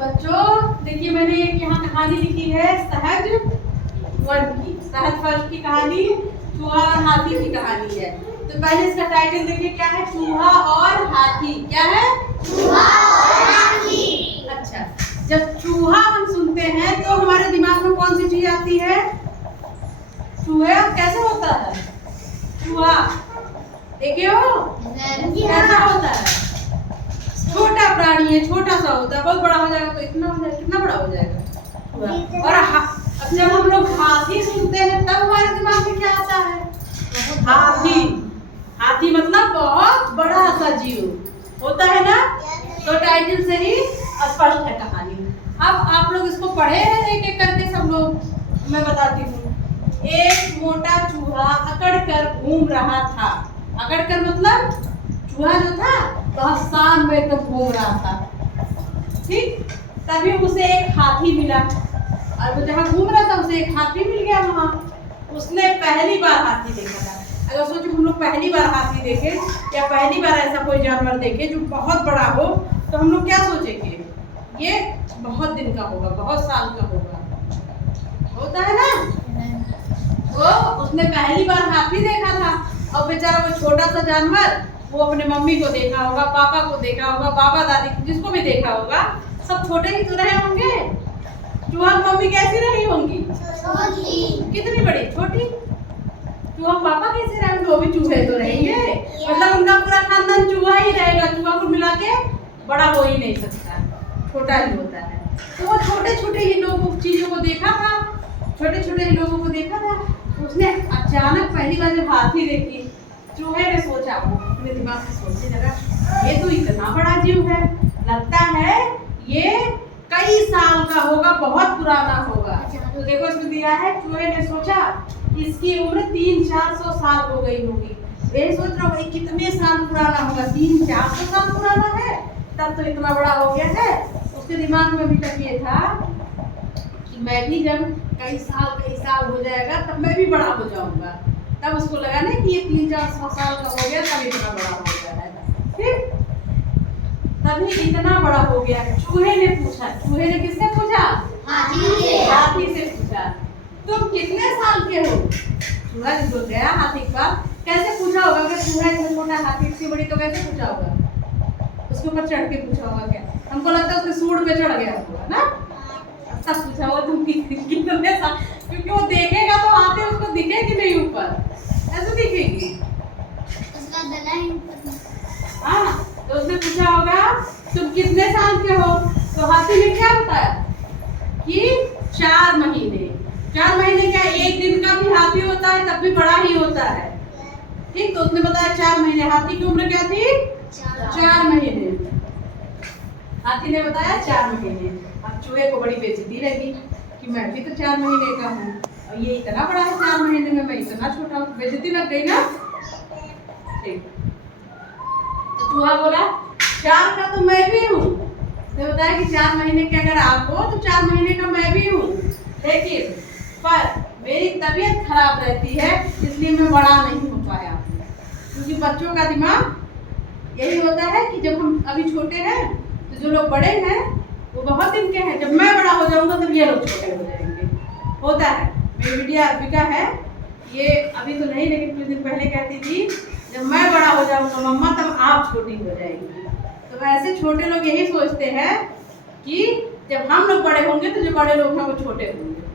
बच्चों देखिए मैंने एक यहाँ कहानी लिखी है सहज वन की। सहज फर्स्ट की कहानी चूहा और हाथी की कहानी है। तो पहले इसका टाइटल देखिए क्या है, चूहा और हाथी। क्या है? चूहा और हाथी। अच्छा, जब चूहा हम सुनते हैं तो हमारे दिमाग में कौन सी चीज आती है? चूहा कैसे होता है? चूहा देखे हो कैसा होता है? छोटा प्राणी है, छोटा सा होता है। बहुत बड़ा हो जाएगा तो इतना हो जाएगा, कितना बड़ा हो जाएगा। और जब हम लोग हाथी सुनते हैं तब हमारे दिमाग में क्या आता है? हाथी। हाथी मतलब बहुत बड़ा सा जीव होता है ना। तो टाइटल से ही स्पष्ट है कहानी। अब आप लोग इसको पढ़े हैं एक एक करके सब लोग। मैं बताती हूँ। एक मोटा चूहा अकड़ कर घूम रहा था। अकड़ कर मतलब चूहा जो था बहुत शान में एकदम घूम रहा था। ठीक, तभी उसे एक हाथी मिला। और वो जहाँ घूम रहा था उसे एक हाथी मिल गया वहाँ। उसने पहली बार हाथी देखा था। अगर सोचो हम लोग पहली बार हाथी देखें या पहली बार ऐसा कोई जानवर देखें जो बहुत बड़ा हो तो हम लोग क्या सोचेंगे? ये बहुत दिन का होगा, बहुत साल का होगा, होता है ना। तो उसने पहली बार हाथी देखा था और बेचारा वो छोटा सा जानवर वो अपने मम्मी को देखा होगा, पापा को देखा होगा, बाबा दादी जिसको भी देखा होगा, सब छोटे ही तो रहे होंगे। चूहा मम्मी कैसी रही होंगी? छोटी। कितनी बड़ी? छोटी। चूहा पापा कैसे रहेंगे? वो भी चूहे तो रहेंगे। मतलब उनका पूरा खानदान चूहा ही रहेगा। चूहा को मिला के बड़ा हो ही नहीं सकता, छोटा ही होता है। तो वो छोटे छोटे ही लोगों चीजों को देखा था, छोटे छोटे ही लोगों को देखा था। उसने अचानक पहली बार जब हाथी देखी, चूहे ने सोचा, वो अपने दिमाग से सोचने लगा ये तो इतना बड़ा जीव है, लगता है ये कई साल का होगा, बहुत पुराना होगा। तो देखो इसमें दिया है, चूहे ने सोचा इसकी उम्र 300-400 साल हो गई होगी। ये सोच रहा हूँ कितने साल पुराना होगा? 300-400 साल पुराना है, तब तो इतना बड़ा हो गया है। उसके दिमाग में अभी तक ये था कि मैं भी जब कई साल हो जाएगा तब मैं भी बड़ा हो जाऊंगा। तब उसको लगा ना कि ये 300-400 साल का हो गया तब इतना बड़ा हो गया है। ठीक, तभी इतना बड़ा हो गया है। चूहे ने पूछा, चूहे ने किससे पूछा? हाथी से पूछा, तुम कितने साल के हो? चूहा जो गया हाथी के पास, कैसे पूछा होगा? अगर चूहा इतना छोटा हाथी इतनी बड़ी तो कैसे पूछा होगा? उसके ऊपर चढ़ के पूछा होगा क्या? हमको लगता है उसके सूंड पे चढ़ गया होगा ना, तब पूछा होगा तुम कितने साल, क्योंकि वो देखेगा तो हाथी उसको दिखेगी नहीं, ऊपर ऐसे दिखेगी उसका गला ही। हाँ, तो उसने पूछा होगा तुम कितने साल के हो? तो हाथी ने क्या बताया कि 4 महीने। 4 महीने क्या, एक दिन का भी हाथी होता है तब भी बड़ा ही होता है। ठीक, तो उसने बताया 4 महीने। हाथी की उम्र क्या थी? 4 महीने। हाथी ने बताया 4 महीने। अब चूहे को बड़ी बेइज्जती लगी कि मैं भी तो 4 महीने का हूँ और ये इतना बड़ा है, 4 महीने में मैं इतना छोटा हूँ। बेइज्जती लग गई ना। ठीक, तो चूहा बोला 4 का तो मैं भी हूँ। तो बताया कि 4 महीने के अगर आप हो तो 4 महीने का मैं भी हूँ, लेकिन पर मेरी तबीयत खराब रहती है इसलिए मैं बड़ा नहीं हो पाया। क्योंकि बच्चों का दिमाग यही होता है कि जब हम अभी छोटे हैं तो जो लोग बड़े हैं वो बहुत दिन के हैं, जब मैं बड़ा हो जाऊंगा तब ये लोग छोटे हो जाएंगे। होता है। मेरी बिटिया अर्पिका है, ये अभी तो नहीं लेकिन कुछ दिन पहले कहती थी जब मैं बड़ा हो जाऊंगा मम्मा तब आप छोटी हो जाएंगी। तो वैसे छोटे लोग यही सोचते हैं कि जब हम लोग बड़े होंगे तो जो बड़े लोग हैं वो छोटे होंगे।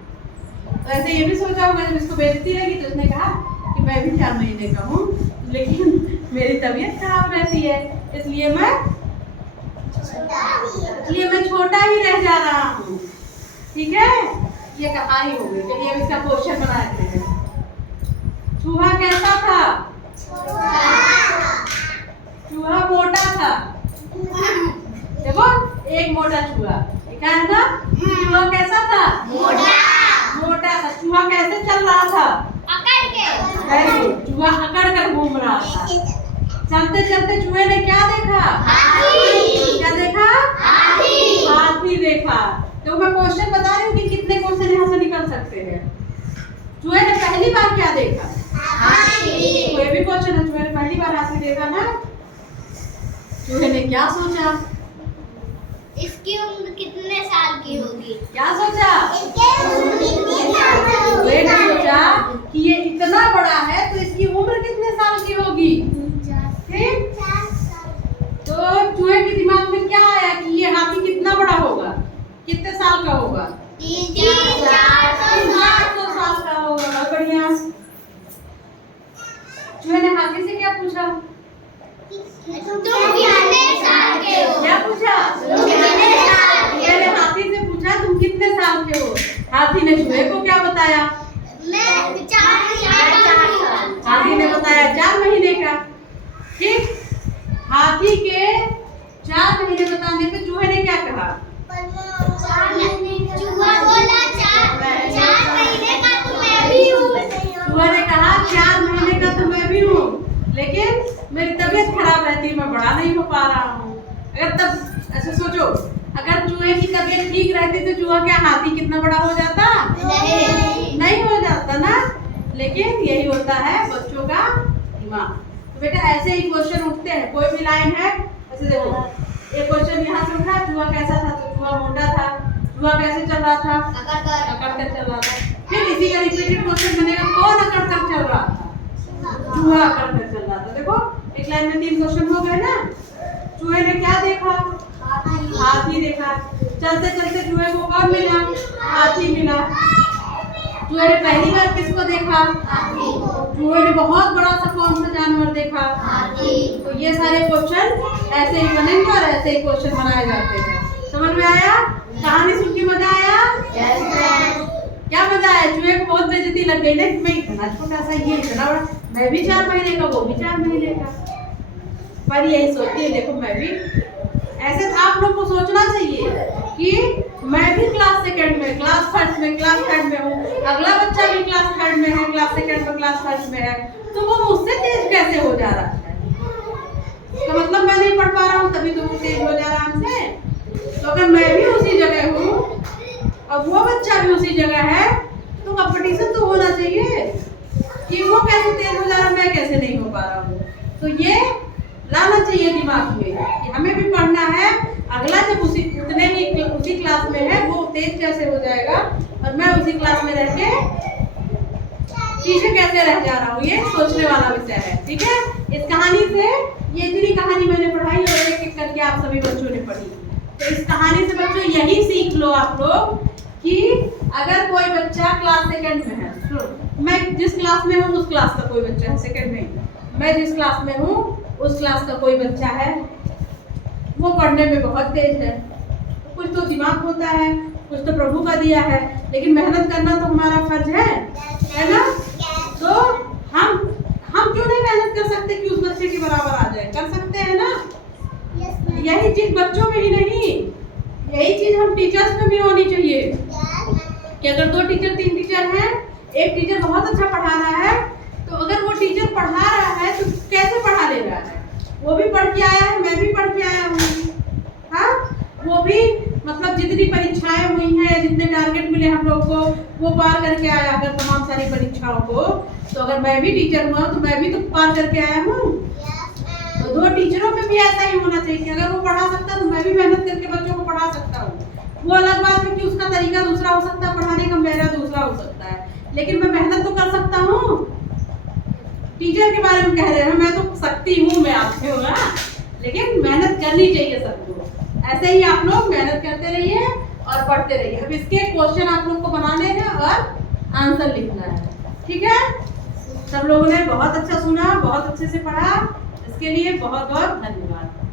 तो ऐसे ये भी सोचा होगा। जब इसको बेइज्जती लगी तो उसने कहा कि मैं भी 4 महीने का हूँ लेकिन मेरी तबीयत खराब रहती है इसलिए मैं छोटा ही रह जा रहा हूँ। ठीक है, ये कहानी हो गई। चलिए अब इसका क्वेश्चन बनाते हैं। चूहा कैसा था? चूहा मोटा था। देखो एक मोटा चूहा, क्या था? चूहा कैसा था? मोटा था। चूहा कैसे चल रहा था? अकड़ के। चूहा अकड़ कर घूम रहा था। चलते चलते चूहे ने क्या देखा? हाथी। क्या देखा? हाथी देखा। तो मैं क्वेश्चन बता रही हूँ कि कितने क्वेश्चन यहाँ से निकल सकते हैं। चूहे ने पहली बार क्या देखा? हाथी। कोई भी क्वेश्चन है, चूहे ने पहली बार हाथी देखा ना। चूहे ने क्या सोचा? इसकी उम्र कितने साल की होगी? क्या सोचा? इसकी उम्र कितने साल की होगी? ये सोचा कि ये इतना बड़ा है तो इसकी उम्र कितने साल की होगी? ठीक? तो चूहे के दिमाग में क्या आया कि ये हाथी कितना बड़ा होगा, कितने साल का होगा? 400 साल का होगा। बहुत बढ़िया। चूहे ने हाथी से क्या पूछा? तुम कितने साल के हो? क्या पूछा? तुम कितने साल के चूहे ने हाथी से पूछा तुम कितने साल के हो? हाथी ने चूहे को क्या बताया? मैं 4 साल। हाथी ने बताया 4 महीने का। ठीक? हाथी के 4 महीने बताने पे चूहे ने क्या कहा? चूहा बोला 4 महीने का तो मैं भी हूँ। चूहा ने कहा 4 महीने का तो मैं भी हूँ, लेकिन मेरी तबीयत खराब रहती है, मैं बड़ा नहीं हो पा रहा हूँ। अगर तब ऐसे सोचो, अगर चूहे की तबीयत ठीक रहती तो चूहा क्या हाथी कितना बड़ा हो जाता? नहीं हो जाता ना। लेकिन यही होता है बच्चों का दिमाग। तो बेटा ऐसे ही क्वेश्चन उठते हैं, कोई भी लाइन है ऐसे देखो, एक क्वेश्चन यहाँ से उठा, चूहा कैसा था? तो चूहा मोटा था। चूहा कैसे चल रहा था? अकड़ कर चल रहा था। फिर इसी का रिपीटेड क्वेश्चन बनेगा, कौन अकड़ कर चल रहा था? चूहा अकड़ कर चल रहा था। देखो एक लाइन में 3 क्वेश्चन हो गए ना। चूहे ने क्या देखा? हाथी देखा। चलते चलते चूहे को कौन मिला? हाथी मिला। चूहे ने पहली बार किसको देखा? चूहे ने बहुत बड़ा सा कौन सा जानवर देखा? तो ये सारे क्वेश्चन ऐसे ही बनेंगे और ऐसे ही क्वेश्चन बनाए जाते हैं। समझ में आया? कहानी सुन के मजा आया? क्या मजा आया? चूहे को बहुत बेइज्जती लग गई ना, मैं इतना छोटा सा, ये इतना बड़ा, मैं भी 4 महीने का, वो भी 4 महीने का। पर यही सोचती है, देखो मैं भी ऐसे, आप लोग को सोचना चाहिए कि मैं भी क्लास सेकंड में, क्लास फर्स्ट में, क्लास थर्ड में हूँ, अगला बच्चा भी क्लास थर्ड में है, क्लास सेकंड में, क्लास फर्स्ट में है, तो वो मुझसे तेज कैसे हो जा रहा है? तो मतलब मैं नहीं पढ़ पा रहा हूँ तभी तो वो तेज हो जा रहा है हमसे। तो अगर मैं भी उसी जगह हूँ और वो बच्चा भी उसी जगह है, तो कंपटीशन तो होना चाहिए कि वो कैसे तेज हो जा रहा है, मैं कैसे नहीं हो पा रहा हूँ। तो ये लाना चाहिए दिमाग में कि हमें भी पढ़ना है, अगला जब उसी क्लास में है वो तेज कैसे हो जाएगा और मैं उसी क्लास में रह के पीछे कैसे रह जा रहा हूँ, ये सोचने वाला विषय है। ठीक है? इस कहानी से, ये इतनी कहानी मैंने पढ़ाई और एक एक करके आप सभी बच्चों ने पढ़ी। तो इस कहानी से बच्चों यही सीख लो आप लोग कि अगर कोई बच्चा क्लास सेकंड में है, मैं जिस क्लास में हूँ उस क्लास का कोई बच्चा है सेकंड में, मैं जिस क्लास में हूँ उस क्लास का कोई बच्चा है, वो पढ़ने में बहुत तेज है, कुछ तो दिमाग होता है, कुछ तो प्रभु का दिया है, लेकिन मेहनत करना तो हमारा फर्ज है ना? तो हम क्यों नहीं मेहनत कर सकते कि उस बच्चे के बराबर आ जाए? कर सकते हैं ना? यही चीज बच्चों में ही नहीं, यही चीज हम टीचर्स में भी होनी चाहिए कि अगर 2 टीचर 3 टीचर हैं, एक टीचर बहुत अच्छा पढ़ा रहा है, तो अगर वो टीचर पढ़ा रहा है तो कैसे पढ़ा ले रहा है? वो भी पढ़ के आया है, मैं भी पढ़ के आया हूँ, हाँ? वो भी मतलब जितनी परीक्षाएं हुई हैं, जितने टारगेट मिले हम लोग को, वो पार करके आया अगर तमाम सारी परीक्षाओं को। तो अगर मैं भी टीचर हुआ तो मैं भी तो पार करके आया हूँ। तो 2 टीचरों में भी ऐसा ही होना चाहिए कि अगर वो पढ़ा सकता है तो मैं भी मेहनत करके बच्चों को पढ़ा सकता हूँ। वो अलग बात है कि उसका तरीका दूसरा हो सकता है, पढ़ाने का मेरा दूसरा हो सकता है, लेकिन मैं मेहनत तो कर सकता हूँ। टीचर के बारे में कह रहे हैं, मैं तो सकती हूँ, मैं आपसे हूँ ना, लेकिन मेहनत करनी चाहिए सबको। ऐसे ही आप लोग मेहनत करते रहिए और पढ़ते रहिए। अब इसके क्वेश्चन आप लोग को बनाने हैं और आंसर लिखना है। ठीक है? सब लोगों ने बहुत अच्छा सुना, बहुत अच्छे से पढ़ा, इसके लिए बहुत बहुत धन्यवाद।